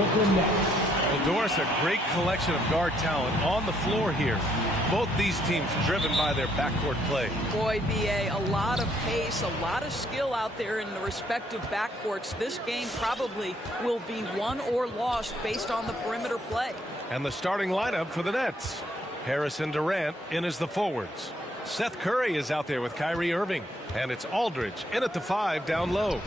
Well, Doris, a great collection of guard talent on the floor here. Both these teams driven by their backcourt play. Boy, BA, a lot of pace, a lot of skill out there in the respective backcourts. This game probably will be won or lost based on the perimeter play. And the starting lineup for the Nets. Harris and Durant in as the forwards. Seth Curry is out there with Kyrie Irving. And it's Aldridge in at the 5 down low.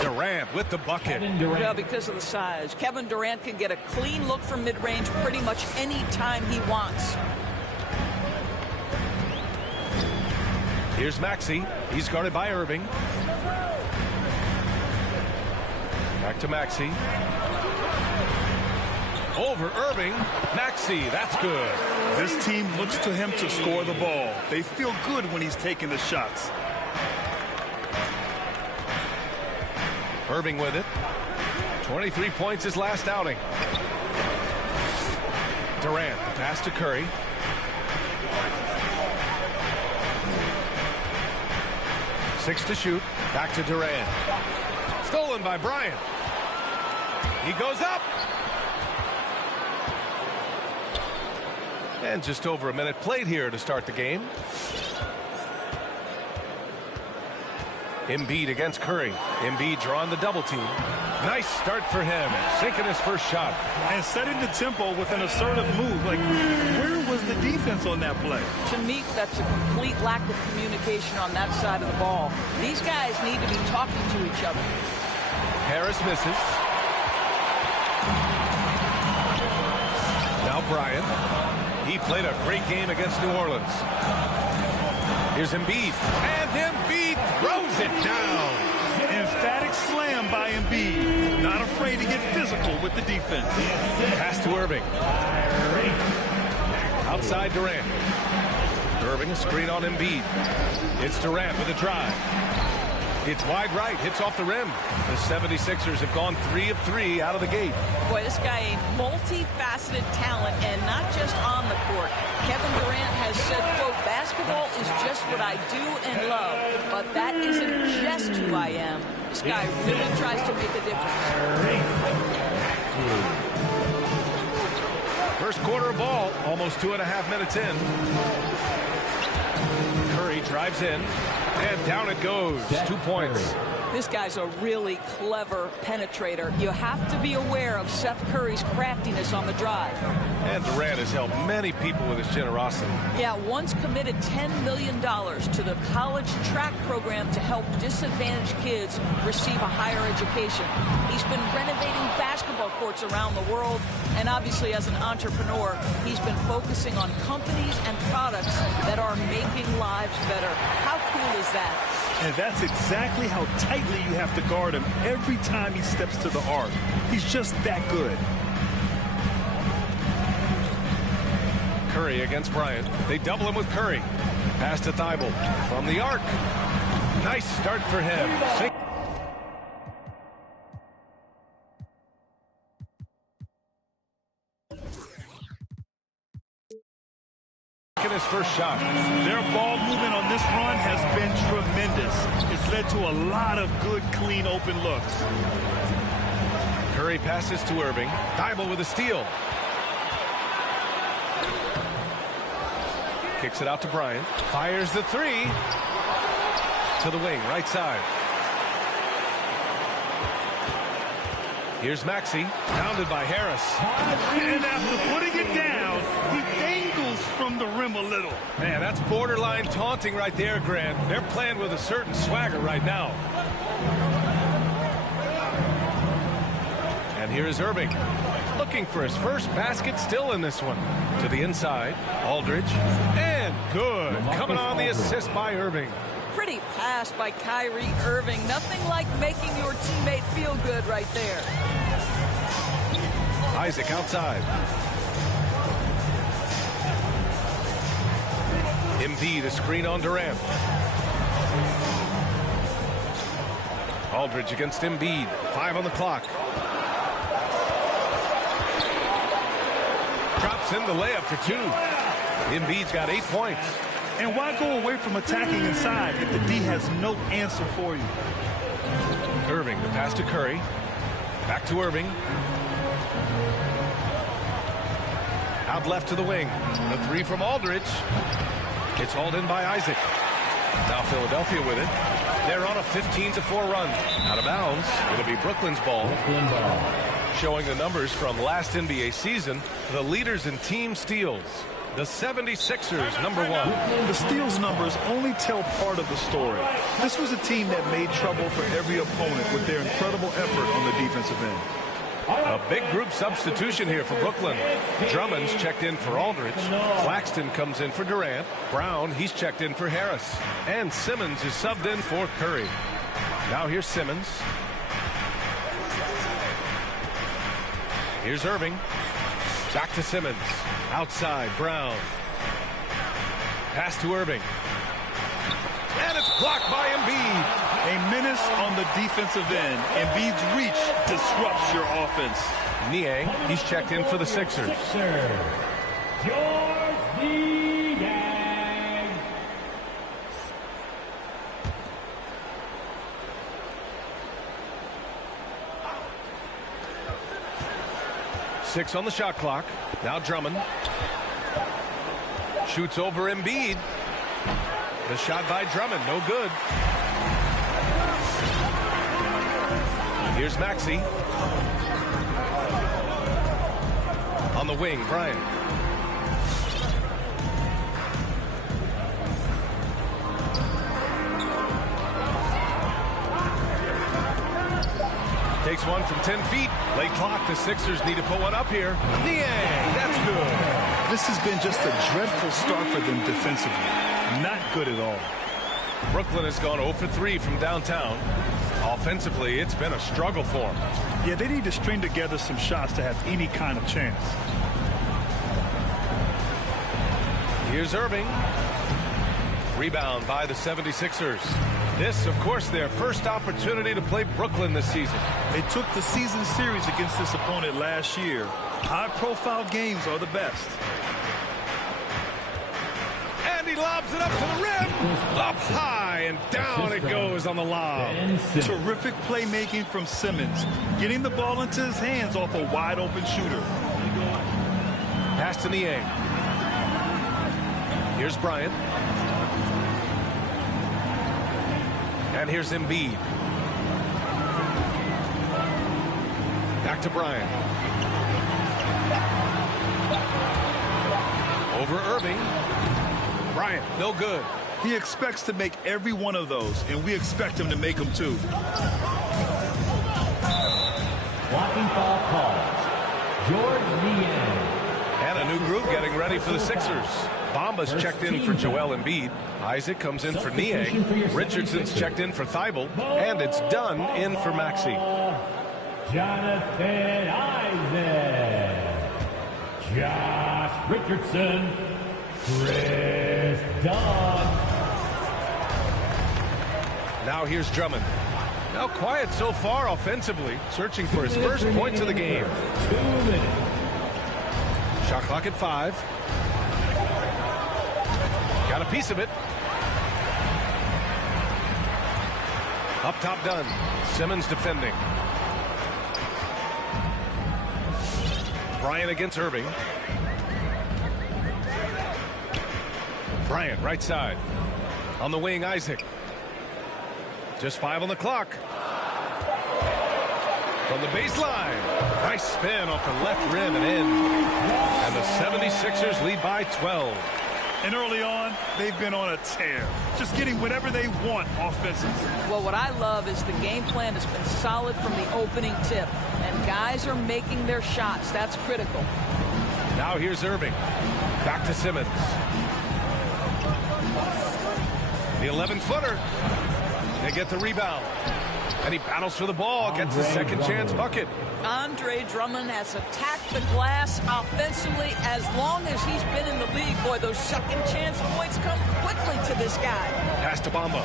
Durant with the bucket. Well, because of the size, Kevin Durant can get a clean look from mid-range pretty much any time he wants. Here's Maxey. He's guarded by Irving. Back to Maxey. Over Irving. Maxey, that's good. This team looks to him to score the ball. They feel good when he's taking the shots. Irving with it. 23 points his last outing. Durant, the pass to Curry. Six to shoot. Back to Durant. Stolen by Bryant. He goes up. And just over a minute played here to start the game. Embiid against Curry. Embiid drawing the double team. Nice start for him. Sinking his first shot. And setting the tempo with an assertive move. Like, where was the defense on that play? To me, that's a complete lack of communication on that side of the ball. These guys need to be talking to each other. Harris misses. Now Bryant. He played a great game against New Orleans. Here's Embiid. And Embiid throws it down. Emphatic slam by Embiid. Not afraid to get physical with the defense. Pass to Irving. Outside Durant. Irving a screen on Embiid. It's Durant with a drive. It's wide right. Hits off the rim. The 76ers have gone 3 of 3 out of the gate. Boy, this guy a multifaceted talent, and not just on the court. Kevin Durant has said, quote, basketball is just what I do and love, but that isn't just who I am. This guy really tries to make a difference. First quarter of ball, almost 2.5 minutes in. Curry drives in, and down it goes. 2 points. This guy's a really clever penetrator. You have to be aware of Seth Curry's craftiness on the drive. And Durant has helped many people with his generosity. Yeah, once committed $10 million to the college track program to help disadvantaged kids receive a higher education. He's been renovating basketball courts around the world, and obviously as an entrepreneur, he's been focusing on companies and products that are making lives better. How cool is that? And that's exactly how tightly you have to guard him every time he steps to the arc. He's just that good. Curry against Bryant. They double him with Curry. Pass to Thibault from the arc. Nice start for him. His first shot. Their ball movement on this run has been tremendous. It's led to a lot of good, clean, open looks. Curry passes to Irving. Thibault with a steal. Kicks it out to Bryant. Fires the 3. To the wing, right side. Here's Maxey. Pounded by Harris. And after putting it down, he dangles from the rim a little. Man, that's borderline taunting right there, Grant. They're playing with a certain swagger right now. And here is Irving. Looking for his first basket, still in this one. To the inside, Aldridge. And good. Coming on the assist by Irving. Pretty pass by Kyrie Irving. Nothing like making your teammate feel good right there. Isaac outside. Embiid a screen on Durant. Aldridge against Embiid. 5 on the clock. Drops in the layup for 2. Embiid's got 8 points. And why go away from attacking inside if the D has no answer for you? Irving, the pass to Curry. Back to Irving. Out left to the wing. The three from Aldridge. It's hauled in by Isaac. Now Philadelphia with it. They're on a 15-4 run. Out of bounds. It'll be Brooklyn's ball. Showing the numbers from last NBA season, the leaders in team steals. The 76ers, number one. The steals numbers only tell part of the story. This was a team that made trouble for every opponent with their incredible effort on the defensive end. A big group substitution here for Brooklyn. Drummond's checked in for Aldridge. Claxton comes in for Durant. Brown, he's checked in for Harris. And Simmons is subbed in for Curry. Now here's Simmons. Here's Irving. Back to Simmons. Outside, Brown. Pass to Irving. And it's blocked by Embiid. A menace on the defensive end. Embiid's reach disrupts your offense. Niang, he's checked in for the Sixers. Six on the shot clock. Now Drummond. Shoots over Embiid. The shot by Drummond, no good. Here's Maxey. On the wing, Bryant. Takes one from 10 feet. Late clock, the Sixers need to put one up here. Niang, that's good. This has been just a dreadful start for them defensively. Not good at all. Brooklyn has gone 0 for 3 from downtown. Offensively, it's been a struggle for them. Yeah, they need to string together some shots to have any kind of chance. Here's Irving. Rebound by the 76ers. This, of course, their first opportunity to play Brooklyn this season. They took the season series against this opponent last year. High-profile games are the best. And he lobs it up to the rim. Up high and down it goes on the lob. Terrific playmaking from Simmons. Getting the ball into his hands off a wide-open shooter. Pass to Niang. Here's Bryant. And here's Embiid. Back to Bryant. Over Irving. Bryant, no good. He expects to make every one of those, and we expect him to make them too. Blocking foul call. George Niang. And a new group getting ready for the Sixers. Bamba's checked in for Joelle Embiid. Isaac comes in for Niang. Richardson's checked in for Thibault. And it's done in for Maxey. Jonathan Isaac. Josh Richardson. Chris Dunn. Now here's Drummond. Now quiet so far offensively. Searching for his first points of the game. 2 minutes. Shot clock at 5. Got a piece of it. Up top done. Simmons defending. Bryant against Irving. Bryant right side. On the wing, Isaac. Just 5 on the clock. From the baseline. Nice spin off the left rim and in. And the 76ers lead by 12. And early on, they've been on a tear. Just getting whatever they want offensively. Well, what I love is the game plan has been solid from the opening tip. And guys are making their shots. That's critical. Now here's Irving. Back to Simmons. The 11-footer. They get the rebound. And he battles for the ball. Gets a second chance bucket. Andre Drummond has attacked the glass offensively as long as he's been in the league. Boy, those second chance points come quickly to this guy. Pass to Bamba.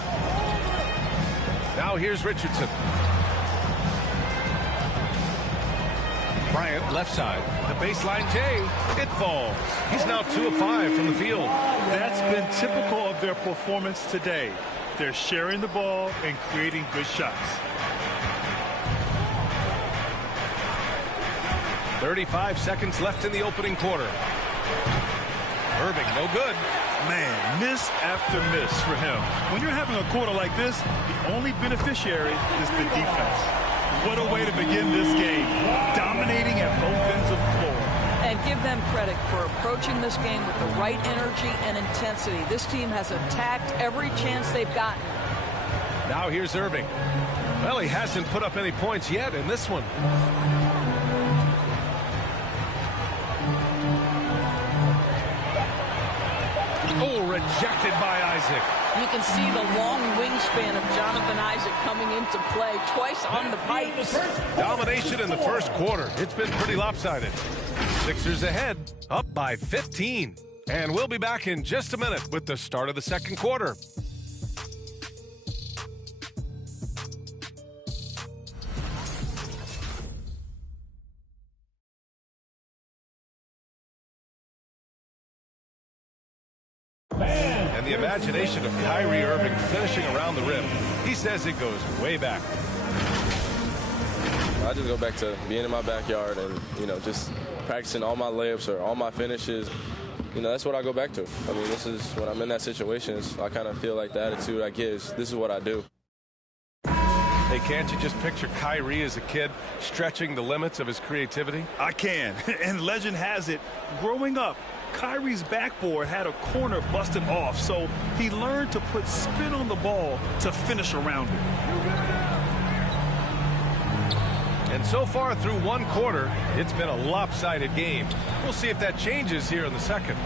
Now here's Richardson. Bryant, left side. The baseline J. It falls. He's now 2 of 5 from the field. That's been typical of their performance today. They're sharing the ball and creating good shots. 35 seconds left in the opening quarter. Irving, no good. Man, miss after miss for him. When you're having a quarter like this, the only beneficiary is the defense. What a way to begin this game. Dominating at both ends of the floor. And give them credit for approaching this game with the right energy and intensity. This team has attacked every chance they've gotten. Now here's Irving. Well, he hasn't put up any points yet in this one. Oh, rejected by Isaac. You can see the long wingspan of Jonathan Isaac coming into play twice on the pipes. Domination in the first quarter. It's been pretty lopsided. Sixers ahead, up by 15. And we'll be back in just a minute with the start of the second quarter. And the imagination of Kyrie Irving finishing around the rim. He says it goes way back. I just go back to being in my backyard and, just practicing all my layups or all my finishes. That's what I go back to. I mean, this is when I'm in that situation, I kind of feel like the attitude I get is this is what I do. Hey, can't you just picture Kyrie as a kid stretching the limits of his creativity? I can. And legend has it, growing up, Kyrie's backboard had a corner busted off, so he learned to put spin on the ball to finish around it. And so far through one quarter, it's been a lopsided game. We'll see if that changes here in the second.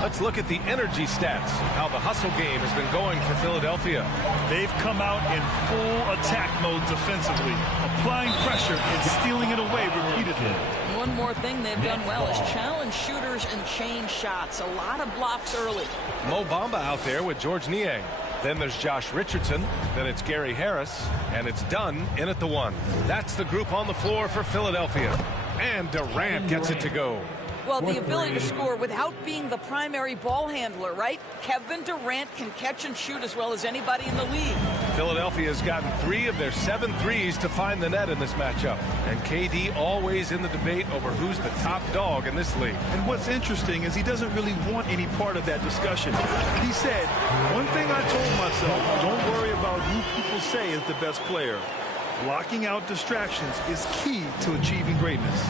Let's look at the energy stats, how the hustle game has been going for Philadelphia. They've come out in full attack mode defensively, applying pressure and stealing it away repeatedly. One more thing they've done well is challenge shooters and change shots. A lot of blocks early. Mo Bamba out there with George Niang. Then there's Josh Richardson. Then it's Gary Harris. And it's Dunn in at the one. That's the group on the floor for Philadelphia. And Durant gets it to go. Well, the ability to score without being the primary ball handler, right? Kevin Durant can catch and shoot as well as anybody in the league. Philadelphia has gotten 3 of their 7 threes to find the net in this matchup. And KD always in the debate over who's the top dog in this league. And what's interesting is he doesn't really want any part of that discussion. He said, one thing I told myself, don't worry about who people say is the best player. Blocking out distractions is key to achieving greatness.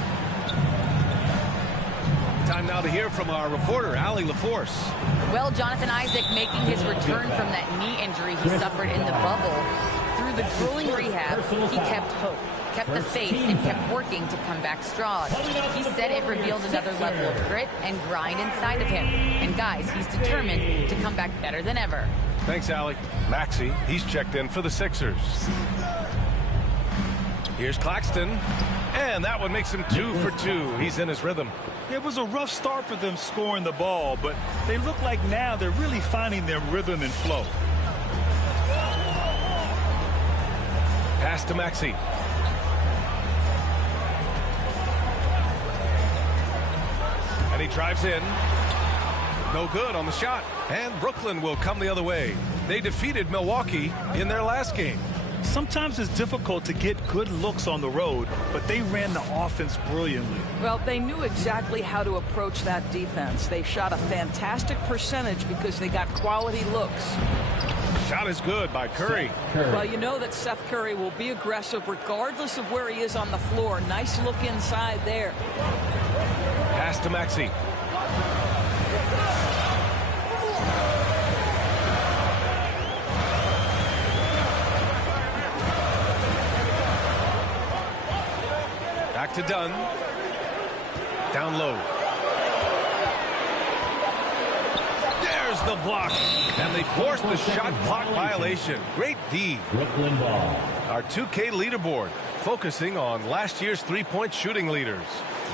Time now to hear from our reporter, Allie LaForce. Well, Jonathan Isaac making his return from that knee injury he suffered in the bubble. Through the grueling rehab, he kept hope, kept the faith, and kept working to come back strong. He said it revealed another level of grit and grind inside of him. And guys, he's determined to come back better than ever. Thanks, Allie. Maxey, he's checked in for the Sixers. Here's Claxton. And that one makes him 2 for 2. He's in his rhythm. It was a rough start for them scoring the ball, but they look like now they're really finding their rhythm and flow. Pass to Maxey. And he drives in. No good on the shot. And Brooklyn will come the other way. They defeated Milwaukee in their last game. Sometimes it's difficult to get good looks on the road, but they ran the offense brilliantly. Well, they knew exactly how to approach that defense. They shot a fantastic percentage because they got quality looks. Shot is good by Curry. Well, you know that Seth Curry will be aggressive regardless of where he is on the floor. Nice look inside there. Pass to Maxey. Back to Dunn. Down low. There's the block. And they forced the shot clock violation. Great D. Brooklyn ball. Our 2K leaderboard, focusing on last year's three-point shooting leaders.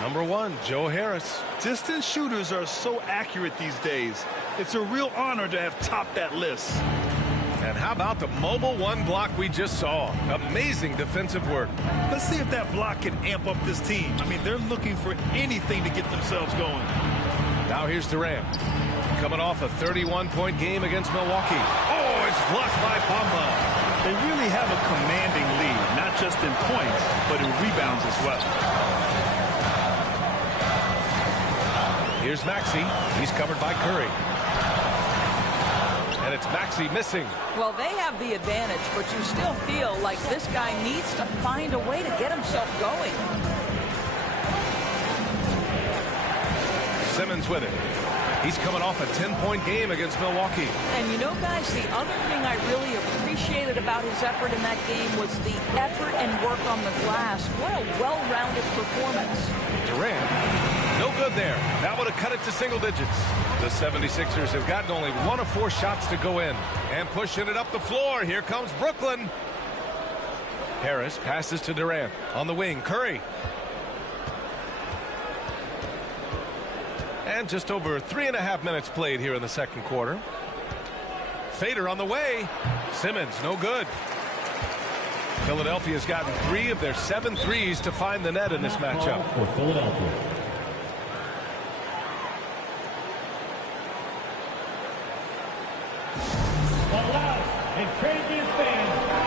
Number 1, Joe Harris. Distance shooters are so accurate these days. It's a real honor to have topped that list. And how about the mobile one block we just saw? Amazing defensive work. Let's see if that block can amp up this team. I mean, they're looking for anything to get themselves going. Now here's Durant. Coming off a 31-point game against Milwaukee. Oh, it's blocked by Bamba. They really have a commanding lead, not just in points, but in rebounds as well. Here's Maxey. He's covered by Curry. And it's Maxey missing. Well, they have the advantage, but you still feel like this guy needs to find a way to get himself going. Simmons with it. He's coming off a 10-point game against Milwaukee. And you know, guys, the other thing I really appreciated about his effort in that game was the effort and work on the glass. What a well-rounded performance. Durant, no good there. That would have cut it to single digits. The 76ers have gotten only 1 of 4 shots to go in. And pushing it up the floor, here comes Brooklyn. Harris passes to Durant. On the wing, Curry. And just over 3.5 minutes played here in the second quarter. Fader on the way. Simmons, no good. Philadelphia's gotten 3 of their 7 threes to find the net in this matchup. For Philadelphia.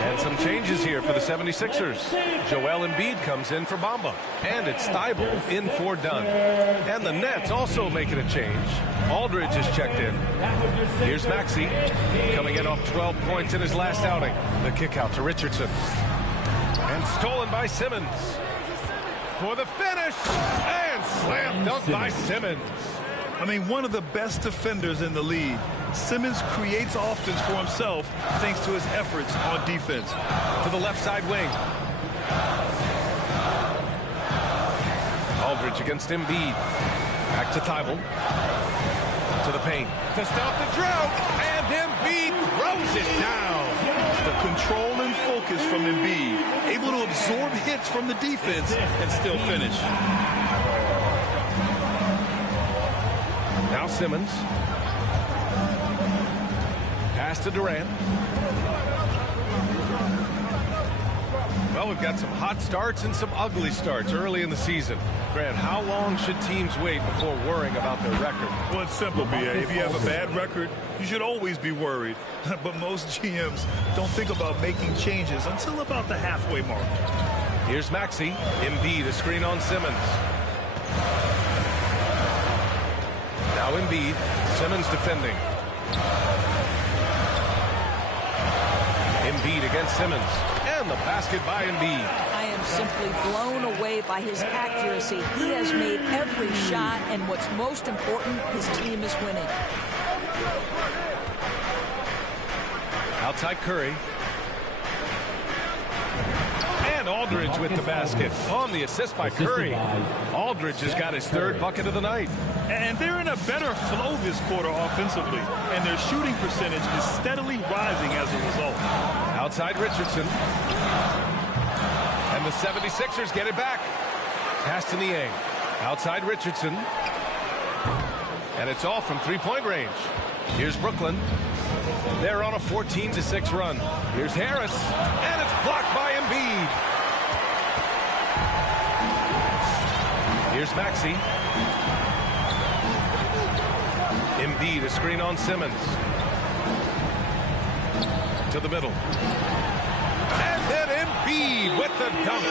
And some changes here for the 76ers. Joelle Embiid comes in for Bamba. And it's Thibault in for Dunn. And the Nets also making a change. Aldridge is checked in. Here's Maxey coming in off 12 points in his last outing. The kick out to Richardson. And stolen by Simmons. For the finish. And slam dunk by Simmons. I mean, one of the best defenders in the league. Simmons creates offense for himself thanks to his efforts on defense. To the left side wing. Aldridge against Embiid. Back to Thibault. To the paint. To stop the drought. And Embiid throws it down. The control and focus from Embiid. Able to absorb hits from the defense and still finish. Now Simmons. Pass to Durant. Well, we've got some hot starts and some ugly starts early in the season. Grant, how long should teams wait before worrying about their record? Well, it's simple, B.A. If you have a bad record, you should always be worried. But most GMs don't think about making changes until about the halfway mark. Here's Maxey. Embiid, a screen on Simmons. Now Embiid. Simmons defending. Embiid against Simmons. And the basket by Embiid. I am simply blown away by his accuracy. He has made every shot, and what's most important, his team is winning. Outside Curry. And Aldridge with the basket. On the assist by Curry. Aldridge has got his 3rd bucket of the night. And they're in a better flow this quarter offensively. And their shooting percentage is steadily rising as a result. Outside Richardson. And the 76ers get it back. Pass to Niang. Outside Richardson. And it's all from 3-point range. Here's Brooklyn. They're on a 14-6 run. Here's Harris. And it's blocked by Embiid. Here's Maxey. Embiid, a screen on Simmons. To the middle. And then Embiid with the dunk.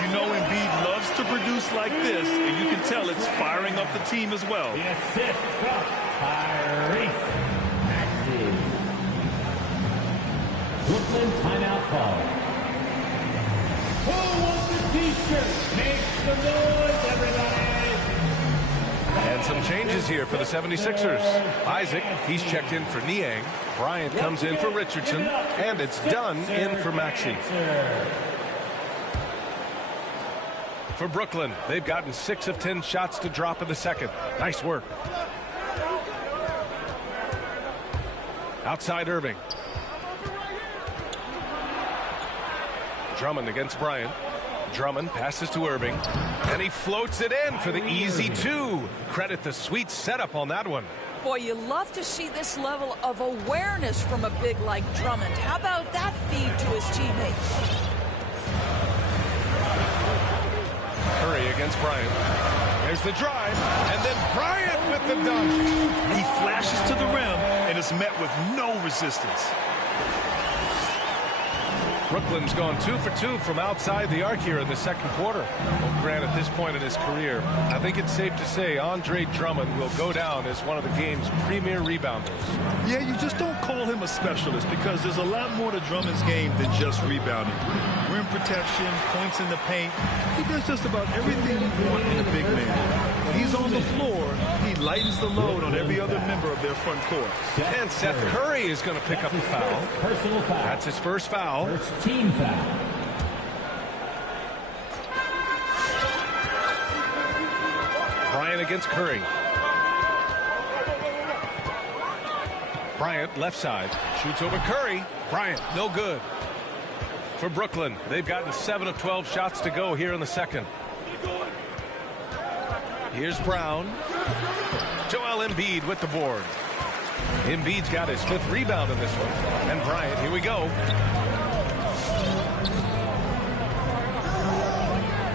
You know Embiid loves to produce like this, and you can tell it's firing up the team as well. The assist from Tyrese Maxey. Brooklyn timeout call. Who wants the t-shirt? Make some noise, everybody. And some changes here for the 76ers. Isaac, he's checked in for Niang. Bryant comes in for Richardson. And it's Dunn in for Maxey. For Brooklyn, they've gotten 6 of 10 shots to drop in the second. Nice work. Outside Irving. Drummond against Bryant. Drummond passes to Irving. And he floats it in for the easy 2. Credit the sweet setup on that one. Boy, you love to see this level of awareness from a big like Drummond. How about that feed to his teammates? Curry against Bryant. There's the drive. And then Bryant with the dunk. He flashes to the rim and is met with no resistance. Brooklyn's gone 2 for 2 from outside the arc here in the second quarter. Well, Grant, at this point in his career, I think it's safe to say Andre Drummond will go down as one of the game's premier rebounders. Yeah, you just don't call him a specialist because there's a lot more to Drummond's game than just rebounding. Rim protection, points in the paint. He does just about everything you want in a big man. When he's on the floor, he lightens the load on every other member of their front court. And Seth Curry is going to pick up the foul. Personal foul. That's his first foul. First team foul. Bryant against Curry. Bryant left side. Shoots over Curry. Bryant, no good. For Brooklyn, they've gotten 7 of 12 shots to go here in the second. Here's Brown. Joelle Embiid with the board. Embiid's got his 5th rebound in this one. And Bryant, here we go.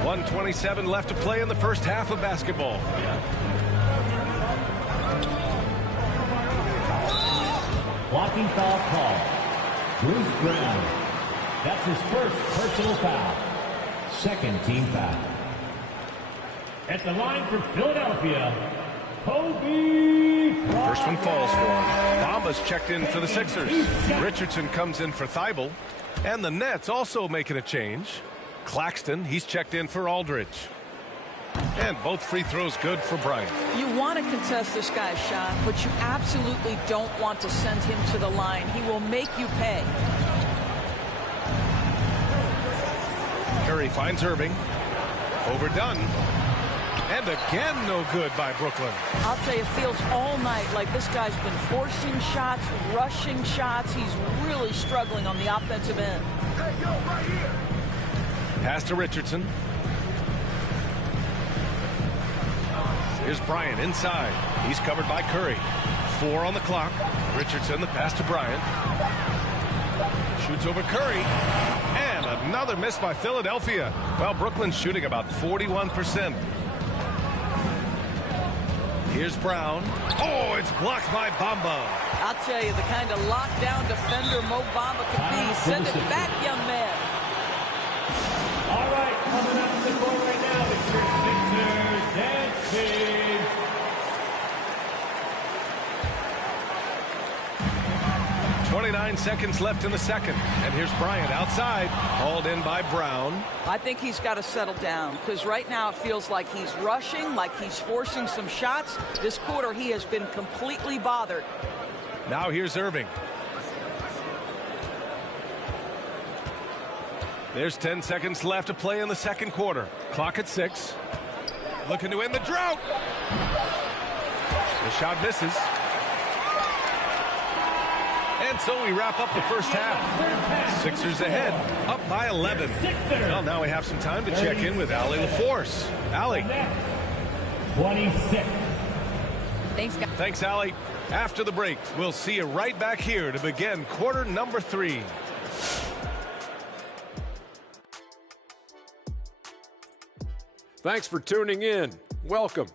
1:27 left to play in the first half of basketball. Blocking foul call. Bruce Brown. That's his first personal foul. Second team foul. At the line for Philadelphia, Kobe. First one falls for him. Bamba's checked in for the Sixers. Richardson comes in for Thibault. And the Nets also making a change. Claxton, he's checked in for Aldridge. And both free throws good for Bryant. You want to contest this guy's shot, but you absolutely don't want to send him to the line. He will make you pay. Curry finds Irving. Overdone. And again, no good by Brooklyn. I'll tell you, it feels all night like this guy's been forcing shots, rushing shots. He's really struggling on the offensive end. Hey, yo, right here. Pass to Richardson. Here's Bryant inside. He's covered by Curry. 4 on the clock. Richardson, the pass to Bryant. Shoots over Curry. And another miss by Philadelphia. Well, Brooklyn's shooting about 41%. Here's Brown. Oh, it's blocked by Bamba. I'll tell you, the kind of lockdown defender Mo Bamba can be. Send it back, young man. All right, coming up to the court right now, it's your Sixers dancing. 29 seconds left in the second. And here's Bryant outside. Hauled in by Brown. I think he's got to settle down because right now it feels like he's rushing, like he's forcing some shots. This quarter he has been completely bothered. Now here's Irving. There's 10 seconds left to play in the second quarter. Clock at 6. Looking to end the drought. The shot misses. And so we wrap up the first half. Sixers ahead, up by 11. Well, now we have some time to check in with Allie LaForce. Allie. 26. Thanks, guys. Thanks, Allie. After the break, we'll see you right back here to begin quarter number 3. Thanks for tuning in. Welcome.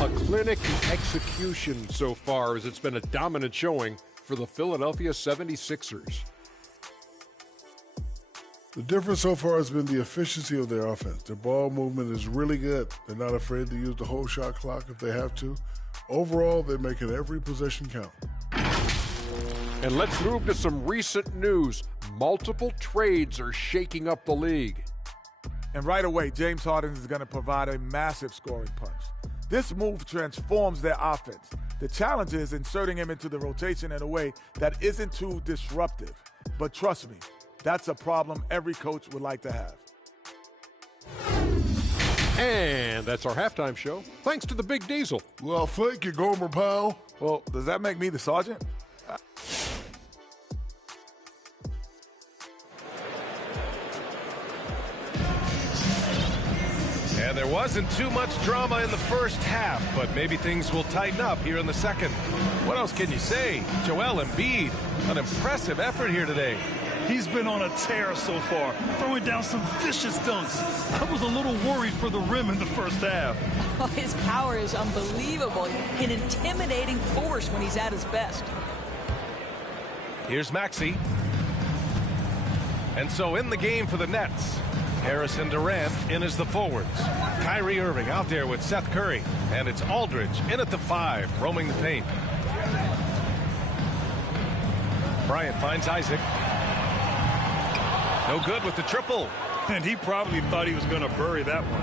A clinic execution so far, as it's been a dominant showing for the Philadelphia 76ers. The difference so far has been the efficiency of their offense. Their ball movement is really good. They're not afraid to use the whole shot clock if they have to. Overall, they're making every possession count. And let's move to some recent news. Multiple trades are shaking up the league. And right away, James Harden is going to provide a massive scoring punch. This move transforms their offense. The challenge is inserting him into the rotation in a way that isn't too disruptive. But trust me, that's a problem every coach would like to have. And that's our halftime show. Thanks to the Big Diesel. Well, thank you, Gomer pal. Well, does that make me the sergeant? And there wasn't too much drama in the first half, but maybe things will tighten up here in the second. What else can you say? Joelle Embiid, an impressive effort here today. He's been on a tear so far, throwing down some vicious dunks. I was a little worried for the rim in the first half. Oh, his power is unbelievable. An intimidating force when he's at his best. Here's Maxey. And so in the game for the Nets, Harrison Durant in as the forwards. Kyrie Irving out there with Seth Curry. And it's Aldridge in at the 5, roaming the paint. Bryant finds Isaac. No good with the triple. And he probably thought he was going to bury that one.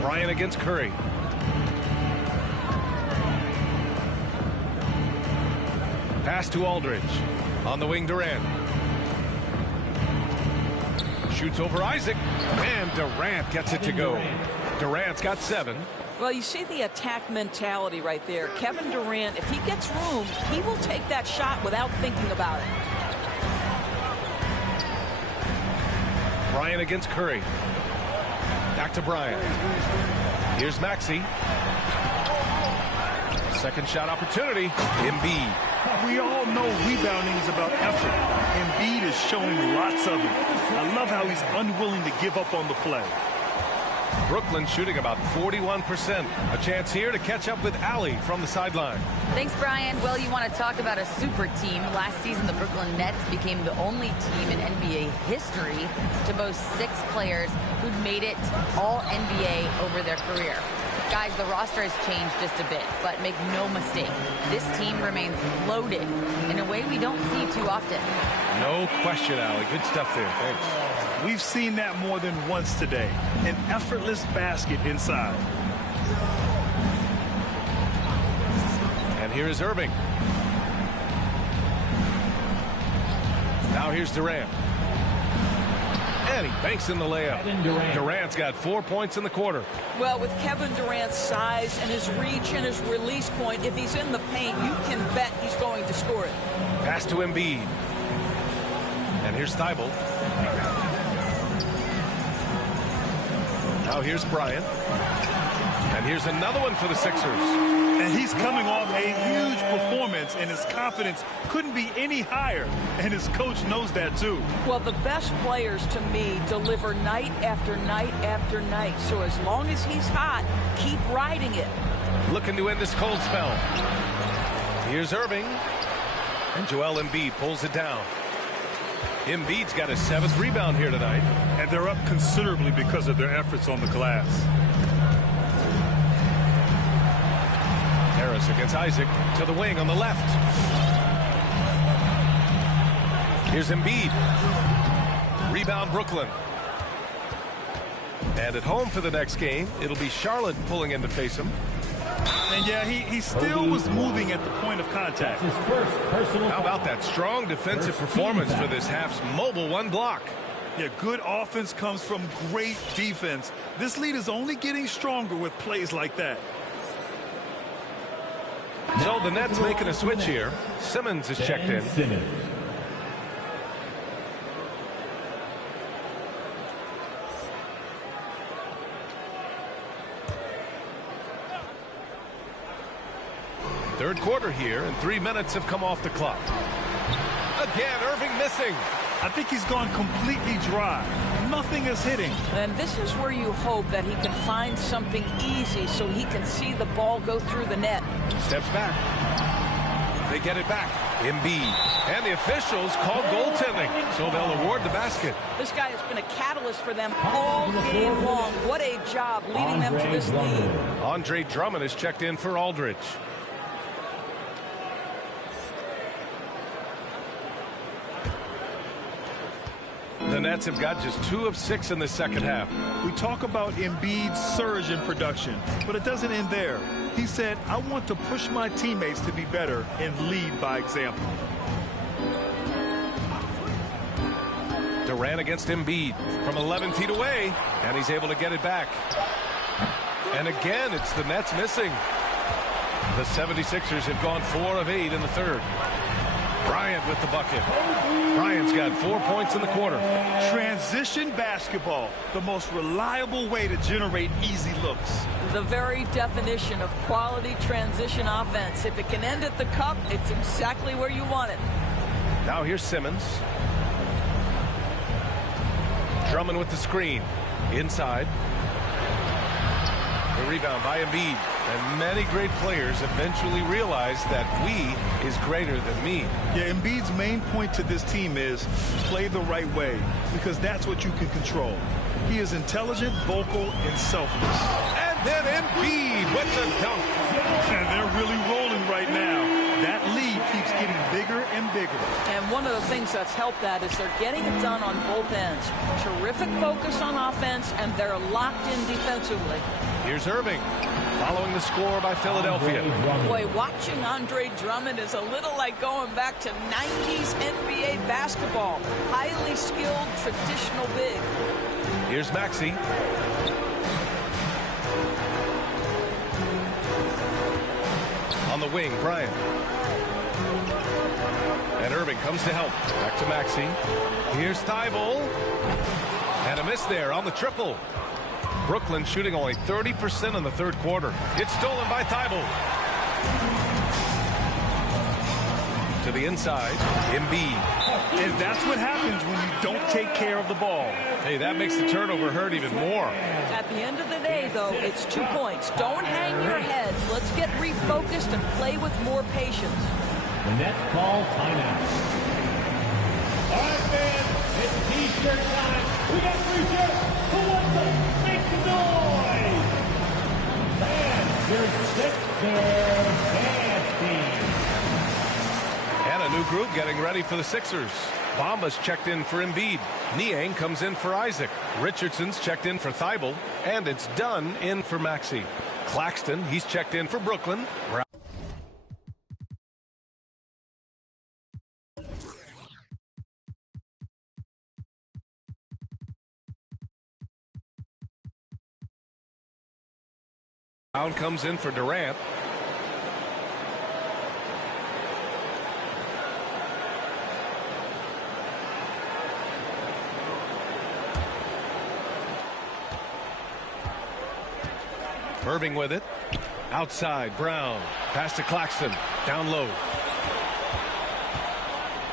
Bryant against Curry. Pass to Aldridge. On the wing, Durant. Shoots over Isaac. And Durant gets it to go. Durant's got 7. Well, you see the attack mentality right there. Kevin Durant, if he gets room, he will take that shot without thinking about it. Bryant against Curry. Back to Bryant. Here's Maxey. Second shot opportunity. Embiid. We all know rebounding is about effort. Embiid is showing lots of it. I love how he's unwilling to give up on the play. Brooklyn shooting about 41%. A chance here to catch up with Allie from the sideline. Thanks, Brian. Well, you want to talk about a super team. Last season, the Brooklyn Nets became the only team in NBA history to boast 6 players who'd made it all NBA over their career. Guys, the roster has changed just a bit, but make no mistake, this team remains loaded in a way we don't see too often. No question, Allie. Good stuff there. Thanks. We've seen that more than once today. An effortless basket inside. And here is Irving. Now here's Durant. And he banks in the layup. Durant's got 4 points in the quarter. Well, with Kevin Durant's size and his reach and his release point, if he's in the paint, you can bet he's going to score it. Pass to Embiid. And here's Thibault. Now here's Bryant. And here's another one for the Sixers. And he's coming off a huge performance, and his confidence couldn't be any higher. And his coach knows that, too. Well, the best players, to me, deliver night after night after night. So as long as he's hot, keep riding it. Looking to end this cold spell. Here's Irving. And Joelle Embiid pulls it down. Embiid's got his 7th rebound here tonight. And they're up considerably because of their efforts on the glass. Harris against Isaac to the wing on the left. Here's Embiid. Rebound Brooklyn. And at home for the next game, it'll be Charlotte pulling in to face him. And yeah, he still was moving at the point of contact. How about that strong defensive performance for this half's mobile 1 block? Yeah, good offense comes from great defense. This lead is only getting stronger with plays like that. So the Nets making a switch here. Simmons is checked in. Third quarter here, and 3 minutes have come off the clock. Again, Irving missing. I think he's gone completely dry. Nothing is hitting. And this is where you hope that he can find something easy so he can see the ball go through the net. Steps back. They get it back. Embiid. And the officials call goaltending, so they'll award the basket. This guy has been a catalyst for them all game long. What a job leading them to this lead. Andre Drummond is checked in for Aldridge. The Nets have got just 2 of 6 in the second half. We talk about Embiid's surge in production, but it doesn't end there. He said, I want to push my teammates to be better and lead by example. Durant against Embiid from 11 feet away, and he's able to get it back. And again, it's the Nets missing. The 76ers have gone 4 of 8 in the third. Bryant with the bucket. Bryant's got 4 points in the quarter. Transition basketball, the most reliable way to generate easy looks. The very definition of quality transition offense. If it can end at the cup, it's exactly where you want it. Now here's Simmons. Drummond with the screen. Inside. The rebound by Embiid. And many great players eventually realize that we is greater than me. Yeah, Embiid's main point to this team is play the right way, because that's what you can control. He is intelligent, vocal, and selfless. And then Embiid with the dunk. And they're really rolling right now. That lead keeps getting bigger and bigger. And one of the things that's helped that is they're getting it done on both ends. Terrific focus on offense, and they're locked in defensively. Here's Irving, following the score by Philadelphia. Boy, watching Andre Drummond is a little like going back to 90s NBA basketball. Highly skilled, traditional big. Here's Maxey. On the wing, Bryant. And Irving comes to help. Back to Maxey. Here's Thibault. And a miss there on the triple. Brooklyn shooting only 30% in the third quarter. It's stolen by Thibault. To the inside, Embiid. And that's what happens when you don't take care of the ball. Hey, that makes the turnover hurt even more. At the end of the day, though, it's 2 points. Don't hang your heads. Let's get refocused and play with more patience. The Nets call timeout. All right, fans, it's T-shirt time. We got 3 shirts. Who wants them? Make some noise. And your Sixers dance team. And a new group getting ready for the Sixers. Bamba's checked in for Embiid. Niang comes in for Isaac. Richardson's checked in for Thibault. And it's Dunn in for Maxey. Claxton, he's checked in for Brooklyn. Brown comes in for Durant. Irving with it. Outside, Brown. Pass to Claxton. Down low.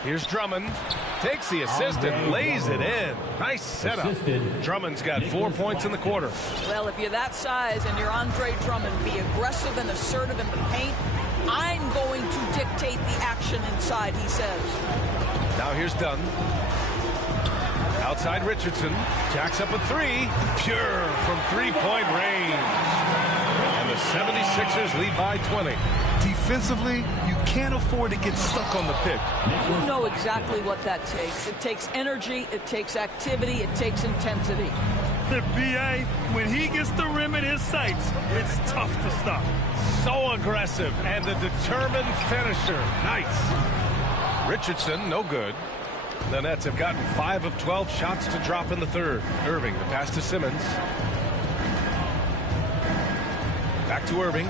Here's Drummond. Takes the assist and lays it in. Nice setup. Drummond's got 4 points in the quarter. Well, if you're that size and you're Andre Drummond, be aggressive and assertive in the paint. I'm going to dictate the action inside, he says. Now here's Dunn. Outside Richardson. Jacks up a 3. Pure from three-point range. And the 76ers lead by 20. Defensively, you can't afford to get stuck on the pick. You know exactly what that takes. It takes energy, it takes activity, it takes intensity. The BA, when he gets the rim in his sights, it's tough to stop. So aggressive and a determined finisher. Nice. Richardson, no good. The Nets have gotten 5 of 12 shots to drop in the third. Irving, the pass to Simmons. Back to Irving.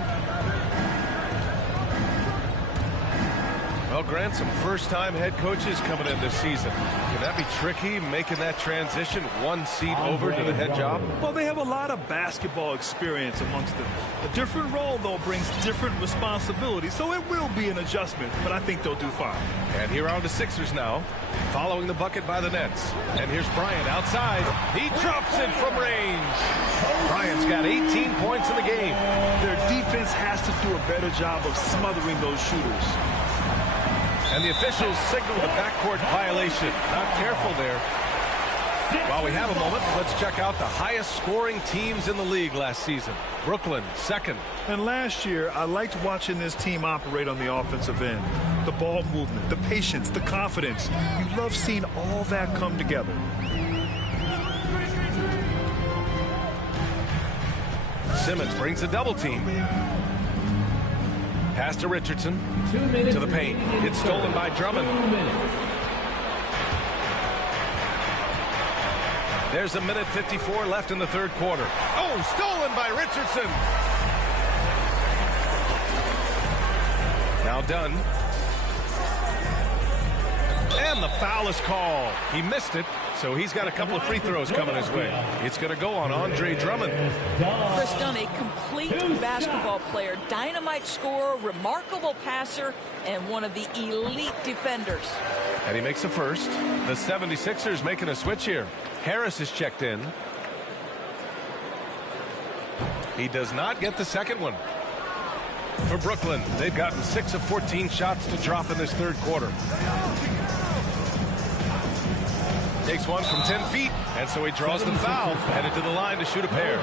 Well, Grant, some first-time head coaches coming in this season. Can that be tricky, making that transition one seat over to the head job? Well, they have a lot of basketball experience amongst them. A different role, though, brings different responsibilities, so it will be an adjustment, but I think they'll do fine. And here are the Sixers now, following the bucket by the Nets. And here's Bryant outside. He drops it from range. Bryant's got 18 points in the game. Their defense has to do a better job of smothering those shooters. And the officials signal the backcourt violation. Not careful there. While we have a moment, let's check out the highest scoring teams in the league last season. Brooklyn, second. And last year, I liked watching this team operate on the offensive end. The ball movement, the patience, the confidence. You love seeing all that come together. Simmons brings a double team. Pass to Richardson. To the paint. It's stolen by Drummond. There's a minute 54 left in the third quarter. Oh, stolen by Richardson. Now Dunn. And the foul is called. He missed it, so he's got a couple of free throws coming his way. It's going to go on Andre Drummond. Chris Dunn, a complete basketball player, dynamite scorer, remarkable passer, and one of the elite defenders. And he makes a first. The 76ers making a switch here. Harris is checked in. He does not get the second one. For Brooklyn, they've gotten 6 of 14 shots to drop in this third quarter. Takes one from 10 feet, and so he draws the foul, headed to the line to shoot a pair.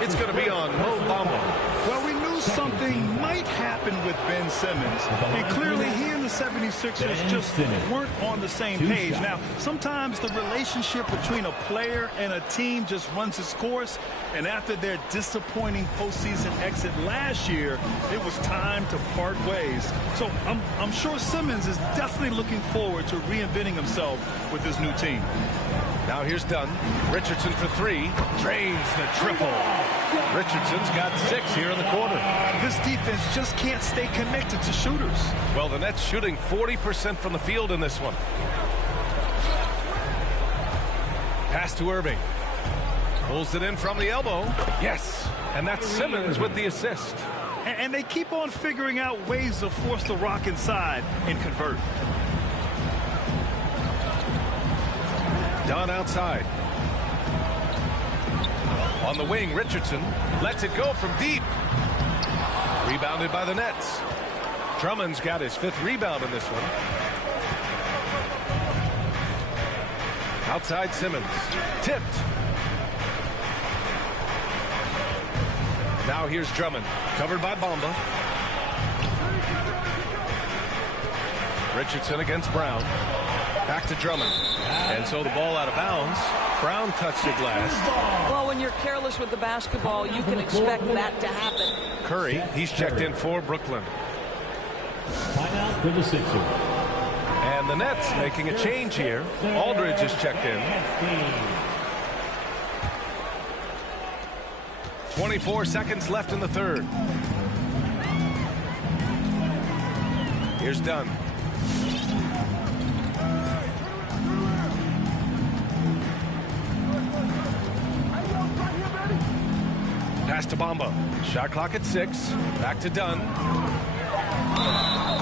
It's going to be on Mo Bamba. Well, we knew something might happen with Ben Simmons, and clearly he and the 76ers just weren't on the same page. Now, sometimes the relationship between a player and a team just runs its course, and after their disappointing postseason exit last year, it was time to part ways. So I'm sure Simmons is definitely looking forward to reinventing himself with his new team. Now here's Dunn. Richardson for 3. Drains the triple. Richardson's got 6 here in the quarter. This defense just can't stay connected to shooters. Well, the Nets shooting 40% from the field in this one. Pass to Irving. Pulls it in from the elbow. Yes. And that's Simmons with the assist. And they keep on figuring out ways to force the rock inside and convert. Dunn outside. On the wing, Richardson lets it go from deep. Rebounded by the Nets. Drummond's got his 5th rebound in this one. Outside Simmons. Tipped. Now here's Drummond. Covered by Bamba. Richardson against Brown. Back to Drummond. And so the ball out of bounds. Brown touched it last. Well, when you're careless with the basketball, you can expect that to happen. Curry, he's checked in for Brooklyn. Timeout for the Sixers. And the Nets making a change here. Aldridge is checked in. 24 seconds left in the third. Here's Dunn. Pass to Bamba. Shot clock at 6. Back to Dunn.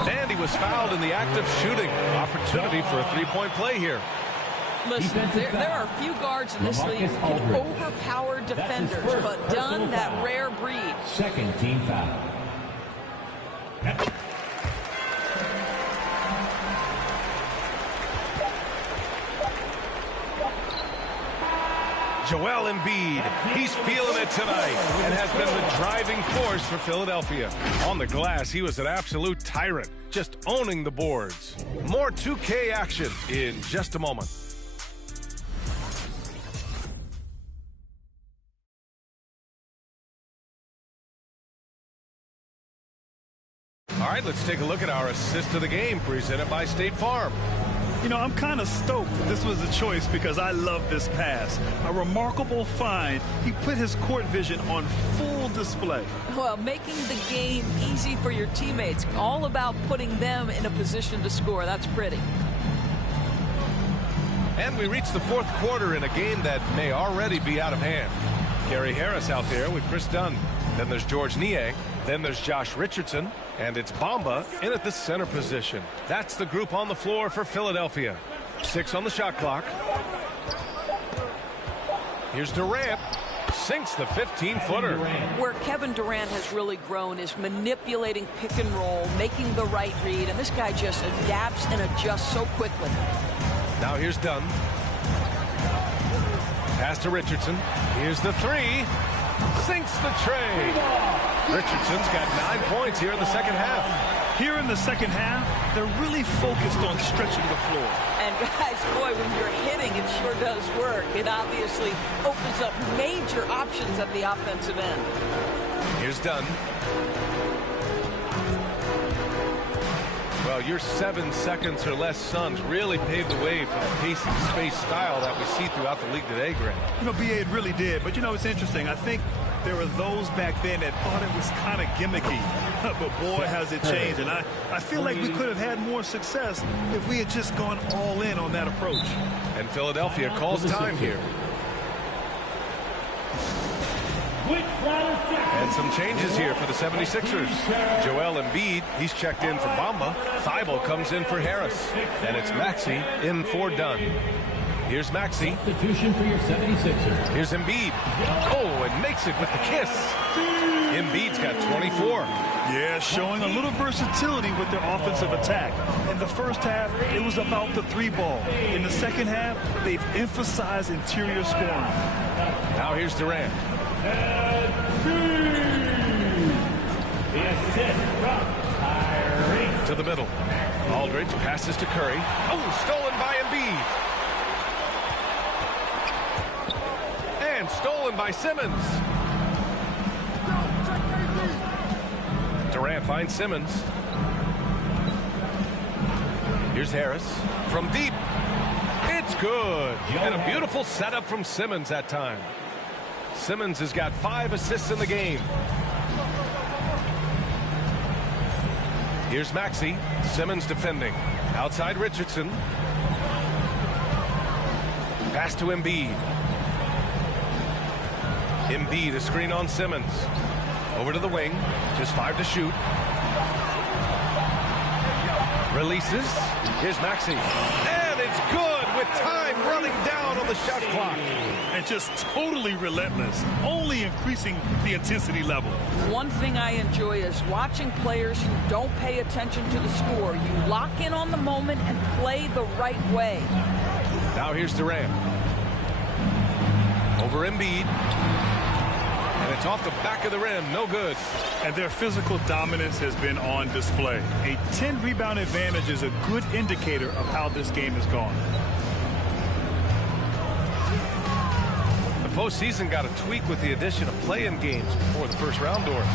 And he was fouled in the act of shooting. Opportunity for a 3-point play here. Listen, there are a few guards in this league who can overpower defenders, but Dunn, that rare breed. Second team foul. Joelle Embiid, he's feeling it tonight and has been the driving force for Philadelphia. On the glass, he was an absolute tyrant, just owning the boards. More 2K action in just a moment. All right, let's take a look at our assist of the game presented by State Farm. You know, I'm kind of stoked that this was a choice because I love this pass. A remarkable find. He put his court vision on full display. Well, making the game easy for your teammates. All about putting them in a position to score. That's pretty. And we reach the fourth quarter in a game that may already be out of hand. Gary Harris out there with Chris Dunn. Then there's George Niang. Then there's Josh Richardson. And it's Bamba in at the center position. That's the group on the floor for Philadelphia. 6 on the shot clock. Here's Durant. Sinks the 15-footer. Where Kevin Durant has really grown is manipulating pick and roll, making the right read, and this guy just adapts and adjusts so quickly. Now here's Dunn. Pass to Richardson. Here's the 3. Sinks the tray. Richardson's got 9 points here in the second half. Here in the second half, they're really focused on stretching the floor. And guys, boy, when you're hitting, it sure does work. It obviously opens up major options at the offensive end. Here's Dunn. Well, your 7 seconds or less Suns really paved the way for the pace and space style that we see throughout the league today, Grant. You know, BA, it really did. But, you know, it's interesting. I think there were those back then that thought it was kind of gimmicky. But, boy, has it changed. And I feel like we could have had more success if we had just gone all in on that approach. And Philadelphia calls time here. And some changes here for the 76ers. Joelle Embiid, he's checked in for Bamba. Thibault comes in for Harris. And it's Maxey in for Dunn. Here's Maxey. Substitution for your 76ers. Here's Embiid. Oh, and makes it with the kiss. Embiid's got 24. Yeah, showing a little versatility with their offensive attack. In the first half, it was about the three ball. In the second half, they've emphasized interior scoring. Now here's Durant. The assist from Kyrie. To the middle. Aldridge passes to Curry. Oh, stolen by Embiid. And stolen by Simmons. Durant finds Simmons. Here's Harris from deep. It's good. And a beautiful setup from Simmons that time. Simmons has got 5 assists in the game. Here's Maxey. Simmons defending. Outside Richardson. Pass to Embiid. Embiid, a screen on Simmons. Over to the wing. Just 5 to shoot. Releases. Here's Maxey. And it's good with time running down on the shot clock. And just totally relentless, only increasing the intensity level. One thing I enjoy is watching players who don't pay attention to the score. You lock in on the moment and play the right way. Now here's Durant. Over Embiid. And it's off the back of the rim. No good. And their physical dominance has been on display. A 10-rebound advantage is a good indicator of how this game has gone. The postseason got a tweak with the addition of play-in games before the first round doors.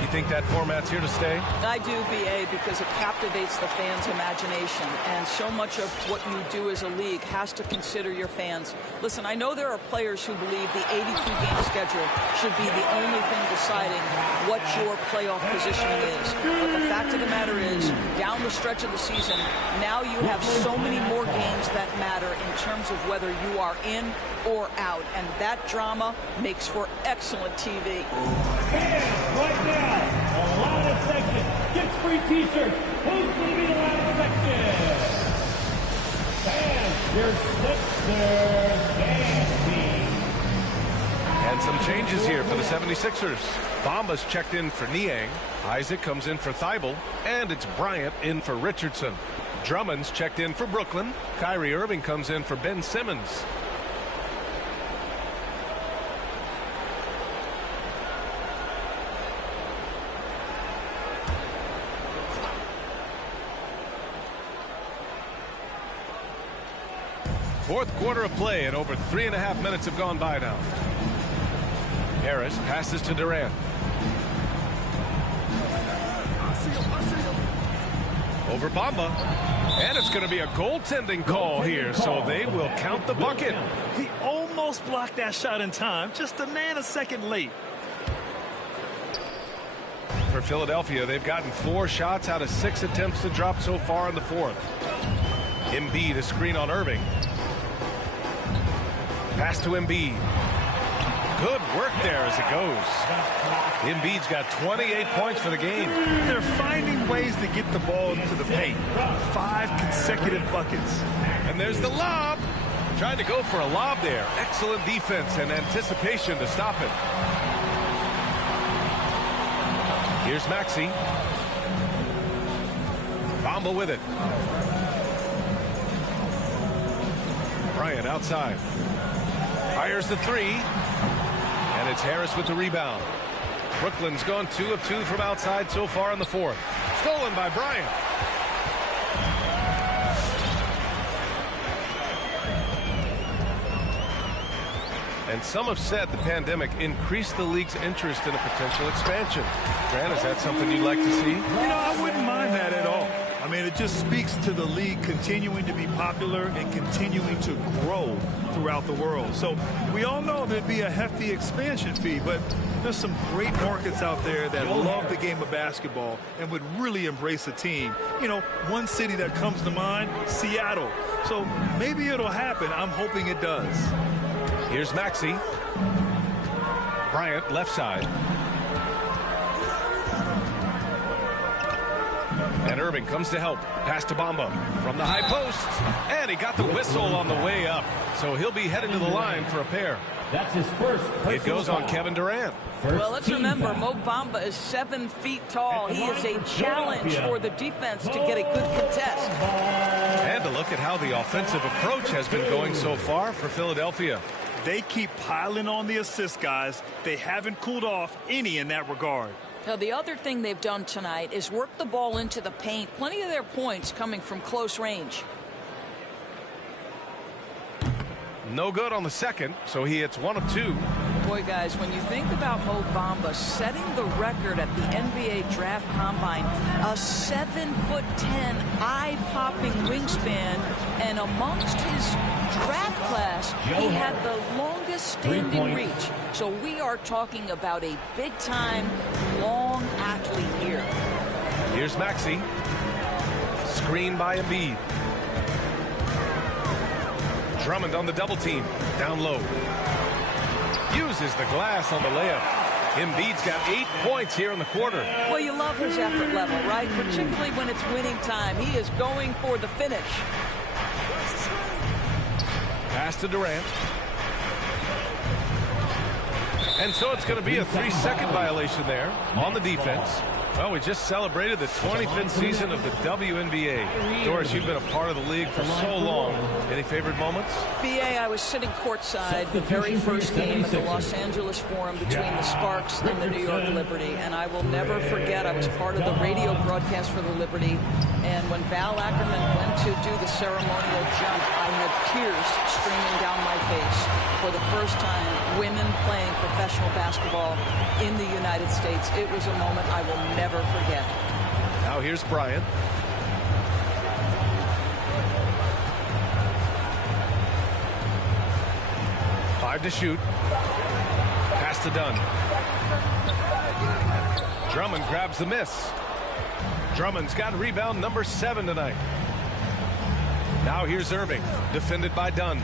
You think that format's here to stay? I do, B.A., because it captivates the fans' imagination, and so much of what you do as a league has to consider your fans. Listen, I know there are players who believe the 82-game schedule should be the only thing deciding what your playoff positioning is. But the fact of the matter is, down the stretch of the season, now you have so many more games that matter in terms of whether you are in or out, and that drama makes for excellent TV. And right now, the loudest section gets free t-shirts. Who's going to be the loudest section? And your Sixers fan team. And some changes here for the 76ers. Bamba's checked in for Niang. Isaac comes in for Thibault. And it's Bryant in for Richardson. Drummond's checked in for Brooklyn. Kyrie Irving comes in for Ben Simmons. Fourth quarter of play, and over 3.5 minutes have gone by now. Harris passes to Durant. Over Bamba. And it's going to be a goaltending call here, so they will count the bucket. He almost blocked that shot in time, just a nanosecond late. For Philadelphia, they've gotten 4 shots out of 6 attempts to drop so far in the fourth. Embiid, a screen on Irving. Pass to Embiid. Good work there as it goes. Embiid's got 28 points for the game. They're finding ways to get the ball to the paint. 5 consecutive buckets. And there's the lob. Trying to go for a lob there. Excellent defense and anticipation to stop it. Here's Maxey. Bamba with it. Bryant outside. Fires the 3. And it's Harris with the rebound. Brooklyn's gone 2 of 2 from outside so far in the fourth. Stolen by Bryant. And some have said the pandemic increased the league's interest in a potential expansion. Grant, is that something you'd like to see? You know, I wouldn't mind that at all. I mean, it just speaks to the league continuing to be popular and continuing to grow throughout the world. So we all know there'd be a hefty expansion fee, but there's some great markets out there that love the game of basketball and would really embrace a team. You know, one city that comes to mind, Seattle. So maybe it'll happen. I'm hoping it does. Here's Maxey. Bryant left side. And Irving comes to help. Pass to Bamba from the high post. And he got the whistle on the way up. So he'll be headed to the line for a pair. That's his first. It goes on Kevin Durant. Well, let's remember, Mo Bamba is 7 feet tall. He is a challenge for the defense to get a good contest. And to look at how the offensive approach has been going so far for Philadelphia. They keep piling on the assist, guys. They haven't cooled off any in that regard. Now, the other thing they've done tonight is work the ball into the paint. Plenty of their points coming from close range. No good on the second, so he hits 1 of 2. Boy, guys, when you think about Mo Bamba setting the record at the NBA Draft Combine, a 7'10", eye-popping wingspan, and amongst his draft class, he had the longest standing reach. So we are talking about a big-time, long athlete here. Here's Maxey. Screen by Embiid. Drummond on the double team. Down low. Uses the glass on the layup. Embiid's got 8 points here in the quarter. Well, you love his effort level, right? Particularly when it's winning time. He is going for the finish. Pass to Durant. And so it's going to be a 3-second violation there on the defense. Well, we just celebrated the 25th season of the WNBA. Doris, you've been a part of the league for so long. Any favorite moments? BA, I was sitting courtside the very first game at the Los Angeles Forum between the Sparks and the New York Liberty. And I will never forget, I was part of the radio broadcast for the Liberty. And when Val Ackerman went to do the ceremonial jump, I had tears streaming down my face. For the first time, women playing professional basketball in the United States. It was a moment I will never forget. Now here's Bryant. Five to shoot. Pass to Dunn. Drummond grabs the miss. Drummond's got rebound number 7 tonight. Now here's Irving, defended by Dunn.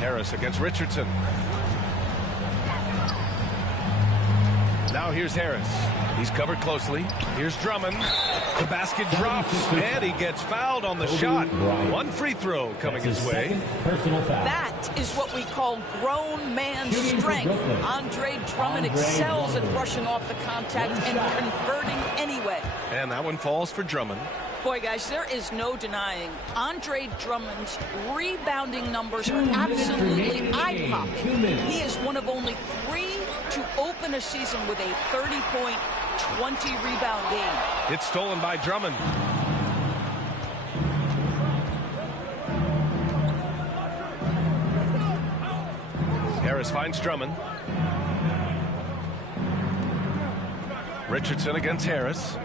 Harris against Richardson. Now here's Harris. He's covered closely. Here's Drummond. The basket drops, and he gets fouled on the shot. 1 free throw coming his way. That is what we call grown man strength. Andre Drummond excels at brushing off the contact and converting anyway. And that one falls for Drummond. Boy, guys, there is no denying Andre Drummond's rebounding numbers are absolutely eye-popping. He is one of only 3 to open a season with a 30-point, 20-rebound game. It's stolen by Drummond. Harris finds Drummond. Richardson against Harris.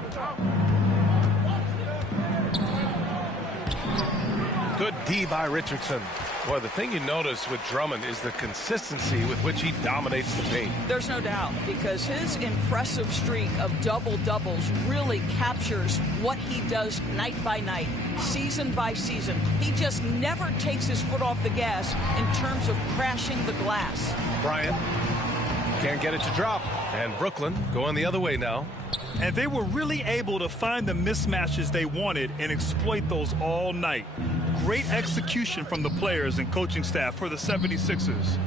Good D by Richardson. Boy, the thing you notice with Drummond is the consistency with which he dominates the paint. There's no doubt, because his impressive streak of double-doubles really captures what he does night by night, season by season. He just never takes his foot off the gas in terms of crashing the glass. Bryant can't get it to drop. And Brooklyn going the other way now. And they were really able to find the mismatches they wanted and exploit those all night. Great execution from the players and coaching staff for the 76ers.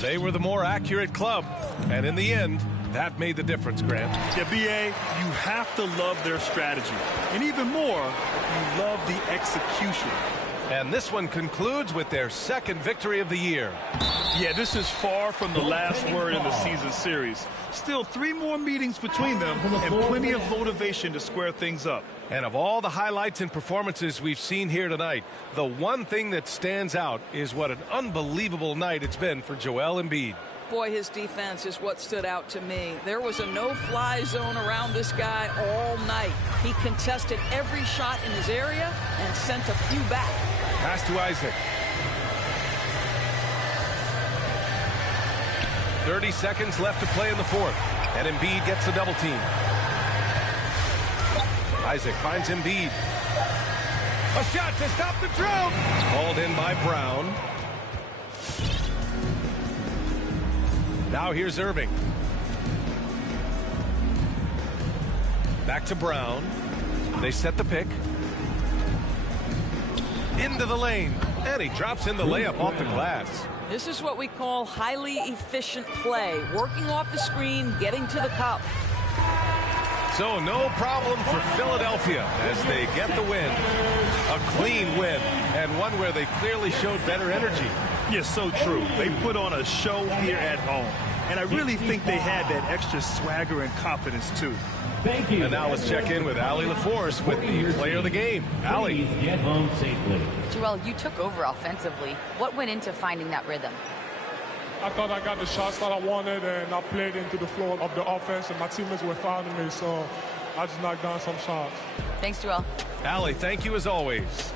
They were the more accurate club, and in the end, that made the difference, Grant. Yeah, BA, you have to love their strategy. And even more, you love the execution. And this one concludes with their 2nd victory of the year. Yeah, this is far from the last word in the season series. Still 3 more meetings between them and plenty of motivation to square things up. And of all the highlights and performances we've seen here tonight, the one thing that stands out is what an unbelievable night it's been for Joelle Embiid. Boy, his defense is what stood out to me. There was a no-fly zone around this guy all night. He contested every shot in his area and sent a few back. Pass to Isaac. 30 seconds left to play in the 4th. And Embiid gets the double team. Isaac finds Embiid. A shot to stop the drought. Called in by Brown. Now here's Irving. Back to Brown. They set the pick. Into the lane. And he drops in the layup off the glass. This is what we call highly efficient play. Working off the screen, getting to the cup. So no problem for Philadelphia as they get the win. A clean win, and one where they clearly showed better energy. Yes, so true. They put on a show here at home. And I really think they had that extra swagger and confidence, too. Thank you. And now let's check in with Allie LaForce with the player of the game. Allie. Get home safely. Joelle, you took over offensively. What went into finding that rhythm? I thought I got the shots that I wanted, and I played into the flow of the offense, and my teammates were fouling me, so I just knocked down some shots. Thanks, Joelle. Allie, thank you as always.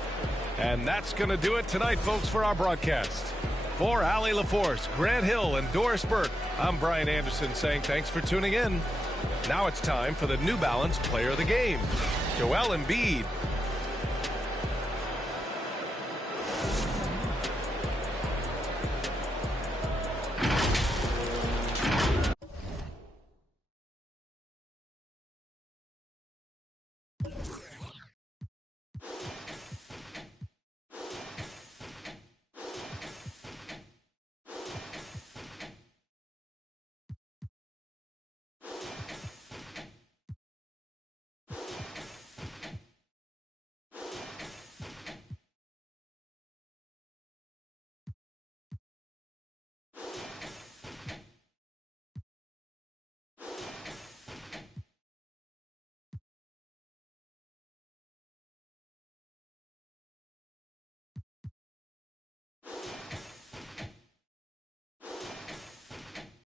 And that's going to do it tonight, folks, for our broadcast. For Allie LaForce, Grant Hill, and Doris Burke, I'm Brian Anderson saying thanks for tuning in. Now it's time for the New Balance Player of the Game. Joelle Embiid